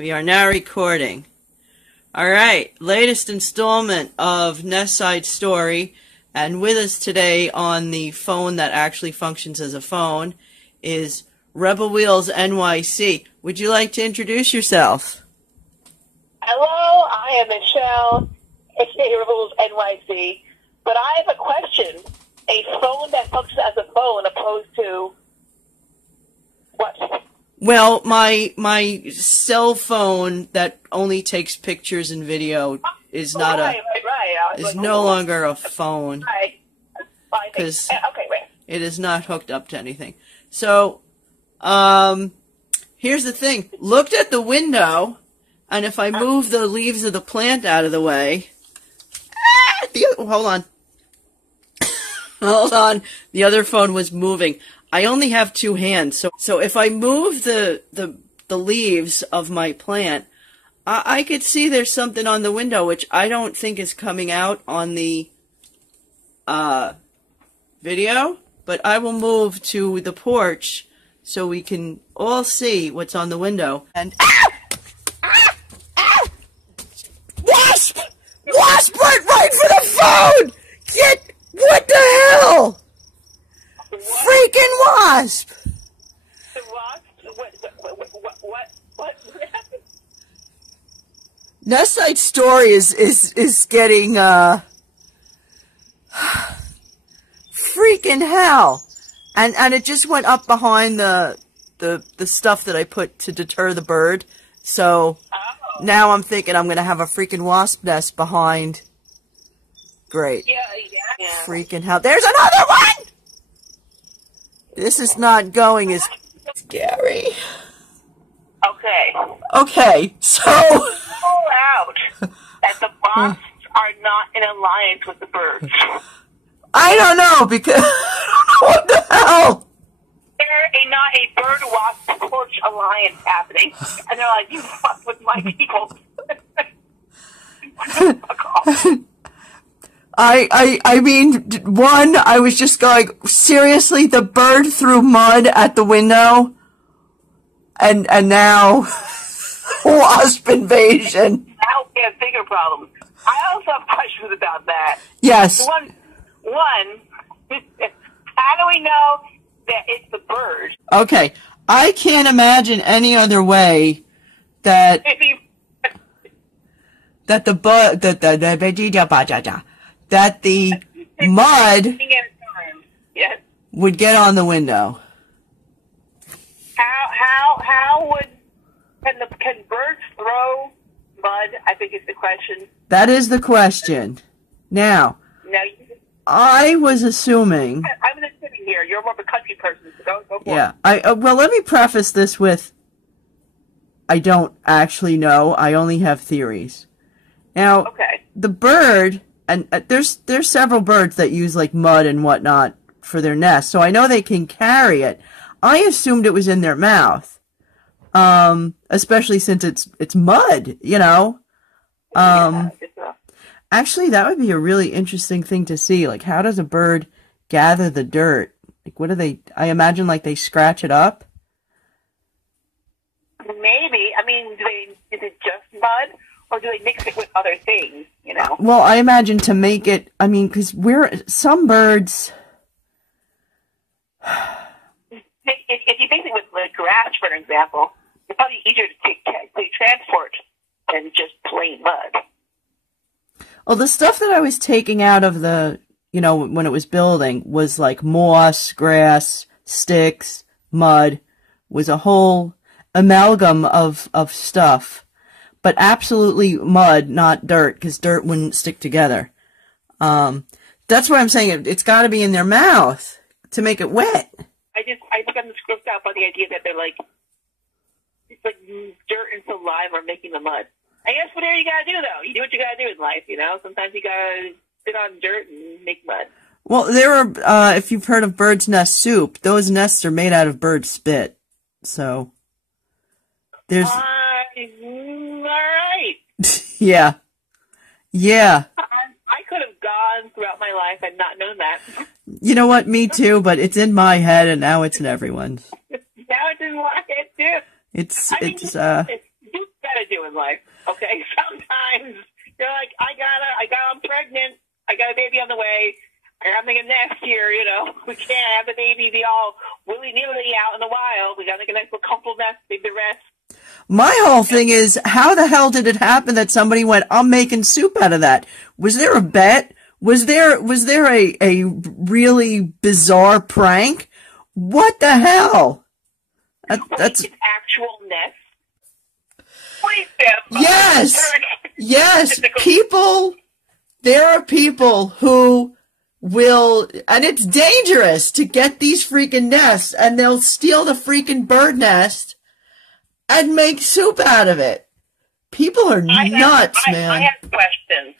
We are now recording. Alright, latest installment of Nestside Story, and with us today on the phone that actually functions as a phone is RebelWheelsNYC. Would you like to introduce yourself? Hello, I am Michele, aka RebelWheelsNYC, but I have a question. A phone that functions as a phone opposed to what? Well, my cell phone that only takes pictures and video is not right. is no longer a phone. Right. Because okay, right. it is not hooked up to anything. So, here's the thing. Looked at the window, and if I move the leaves of the plant out of the way, hold on. Hold on. The other phone was moving. I only have two hands, so if I move the leaves of my plant, I could see there's something on the window, which I don't think is coming out on the video, but I will move to the porch so we can all see what's on the window. And WASP! WASP went right for the phone! What the hell? Freaking WASP! The wasp? What happened? Nestside Story is getting, freaking hell. And it just went up behind the stuff that I put to deter the bird. So, now I'm thinking I'm gonna have a freaking wasp nest behind. Great. Yeah. Freaking hell. There's another one! This is not going as scary. Okay, so... Pull out that the wasps are not in alliance with the birds. I don't know, because... what the hell? There's not a bird-wasp porch alliance happening. And they're like, you fuck with my people. Fuck off. I mean, one, I was just going, seriously, the bird threw mud at the window? And now, wasp invasion. Now we have bigger problems. I also have questions about that. Yes. One, how do we know that it's the bird? Okay, I can't imagine any other way that the mud would get on the window. How would can birds throw mud? I think is the question. That is the question. Now, I was assuming. I'm in the city here. You're more of a country person, so go for it. Yeah. Well, let me preface this with, I don't actually know. I only have theories. Now, the bird, and there's several birds that use like mud and whatnot for their nest, so I know they can carry it. I assumed it was in their mouth, especially since it's mud, you know. Actually, that would be a really interesting thing to see. Like, how does a bird gather the dirt? Like, what do they? I imagine like they scratch it up. Maybe. I mean, is it just mud? Or do they mix it with other things, you know? Well, I imagine to make it, I mean, because some birds... If you mix it with grass, for example, it's probably easier to transport than just plain mud. Well, the stuff that I was taking out of the, you know, when it was building was like moss, grass, sticks, mud, was a whole amalgam of stuff. But absolutely mud, not dirt, because dirt wouldn't stick together. That's why I'm saying it's got to be in their mouth to make it wet. I think I'm grossed out by the idea that they're like, it's like dirt and saliva making the mud. I guess whatever you gotta do, though. You do what you gotta do in life, you know? Sometimes you gotta sit on dirt and make mud. Well, there are, if you've heard of bird's nest soup, those nests are made out of bird spit. So, there's... Alright. Yeah. I could have gone throughout my life and not known that. You know what? Me too, but it's in my head and now it's in everyone's. Now it's in my head too. It's you gotta life. Okay, sometimes you're like, I'm pregnant. I got a baby on the way. I gotta make a nest here, you know. We can't have the baby be all willy-nilly out in the wild. We gotta make a nice little comfortable nest, leave the rest. My whole thing is, how the hell did it happen that somebody went, I'm making soup out of that? Was there a bet? Was there a really bizarre prank? What the hell? That's actual nest. Yes. There are people who will, and it's dangerous to get these freaking nests, and they'll steal the freaking bird nest and make soup out of it. People are nuts, man. I have questions.